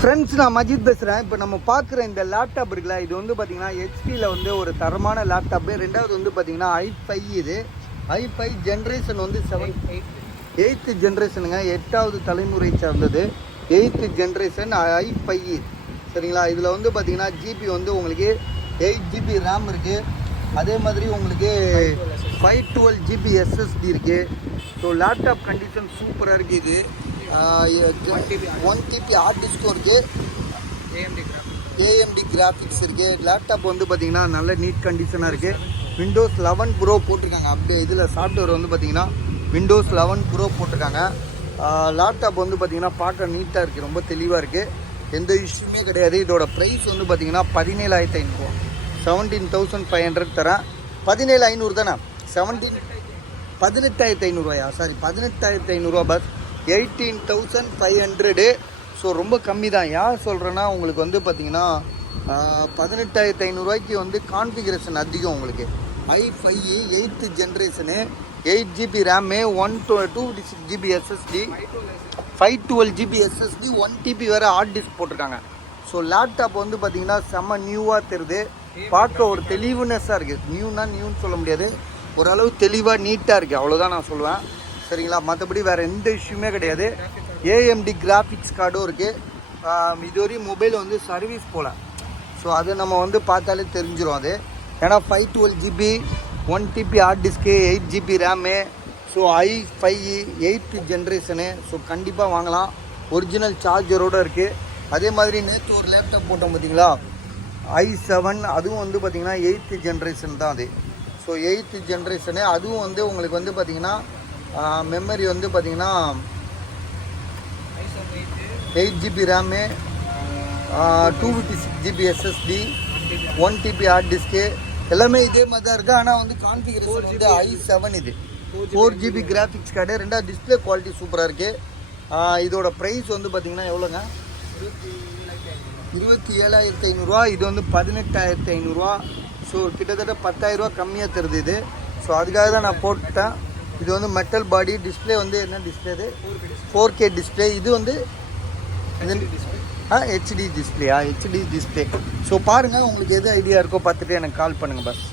Friends, நான் மஜித் பேசுகிறேன். இப்போ நம்ம பார்க்குற இந்த லேப்டாப் இருக்குல்ல, இது வந்து பார்த்திங்கன்னா ஹெச்பியில் வந்து ஒரு தரமான லேப்டாப்பு. ரெண்டாவது வந்து பார்த்திங்கன்னா i5. இது i5 ஜென்ரேஷன் வந்து 8th ஜென்ரேஷனுங்க, 8வது தலைமுறை சார்ந்தது. 8th generation i5. சரிங்களா? இதில் வந்து பார்த்திங்கன்னா ஜிபி வந்து உங்களுக்கு 8 GB RAM இருக்குது. அதே மாதிரி உங்களுக்கு 512 GB SSD இருக்குது. ஸோ லேப்டாப் கண்டிஷன் சூப்பராக இருக்குது. இது 1 TB ஹார்ட் டிஸ்க்கும் இருக்குது. AMD கிராஃபிக்ஸ் இருக்குது. லேப்டாப் வந்து பார்த்திங்கன்னா நல்ல நீட் கண்டிஷனாக இருக்குது. Windows 11 Pro போட்டிருக்காங்க. அப்படியே இதில் சாஃப்ட்வேர் வந்து பார்த்திங்கன்னா Windows 11 Pro போட்டிருக்காங்க. லேப்டாப் வந்து பார்த்திங்கன்னா பார்க்க நீட்டாக இருக்குது, ரொம்ப தெளிவாக இருக்குது, எந்த இஷ்யூமே கிடையாது. இதோட ப்ரைஸ் வந்து பார்த்திங்கன்னா 17,500, 17,500 தரேன். 17,500 தானே? 18,500 சாரி, 18,500 பஸ் 18,500. ஸோ ரொம்ப கம்மி தான். யார் சொல்கிறேன்னா, உங்களுக்கு வந்து பார்த்திங்கன்னா 18,500 வந்து கான்ஃபிகரேஷன் அதிகம். உங்களுக்கு i5 8th generation, 8 GB RAM, 126 GB SSD, 512 GB SSD, 1 TB வேறு ஹார்ட் டிஸ்க் போட்டிருக்காங்க. ஸோ லேப்டாப் வந்து பார்த்திங்கன்னா செம்ம நியூவாக தெரியுது, பார்க்க ஒரு தெளிவுனஸாக இருக்குது. நியூன்னு சொல்ல முடியாது, ஓரளவு தெளிவாக நீட்டாக இருக்குது, அவ்வளோதான் நான் சொல்லுவேன். சரிங்களா? மற்றபடி வேறு எந்த இஷ்யூமே கிடையாது. AMD கிராஃபிக்ஸ் கார்டும் இருக்குது. இதுவரையும் மொபைல் வந்து சர்வீஸ் போல். ஸோ அதை நம்ம வந்து பார்த்தாலே தெரிஞ்சிடும் அது. ஏன்னா 512 GB, 1 TB hard disk, 8 GB RAM. So i5 8th generation. So கண்டிப்பாக வாங்கலாம். ஒரிஜினல் சார்ஜரோடு இருக்குது. அதே மாதிரி நேற்று ஒரு லேப்டாப் போட்டோம் பார்த்தீங்களா, i7, அதுவும் வந்து பார்த்திங்கன்னா 8th ஜென்ரேஷன் தான் அது. ஸோ 8th ஜென்ரேஷனு, அதுவும் வந்து உங்களுக்கு வந்து பார்த்திங்கன்னா மெமரி வந்து பார்த்திங்கன்னா 8 GB RAM, 256 GB SSD, 1 TB hard disk, எல்லாமே இதே மாதிரி தான் இருக்குது. ஆனால் வந்து கான்ஃபிகரேஷன் வந்து i7. இது 4 GB கிராஃபிக்ஸ் கார்டு. ரெண்டாவது டிஸ்பிளே குவாலிட்டி சூப்பராக இருக்குது. இதோட ப்ரைஸ் வந்து பார்த்திங்கன்னா எவ்வளோங்க? 27,500. இது வந்து 18,500. ஸோ கிட்டத்தட்ட 10,000 கம்மியாக தருது இது. ஸோ அதுக்காக தான் நான் போட்டேன். இது வந்து மெட்டல் பாடி. டிஸ்பிளே வந்து என்ன டிஸ்பிளே? இது 4K டிஸ்பிளே. இது வந்து HD டிஸ்பிளேயா? HD display. ஸோ பாருங்கள், உங்களுக்கு எது ஐடியா இருக்கோ பார்த்துட்டு எனக்கு கால் பண்ணுங்கள் பஸ்.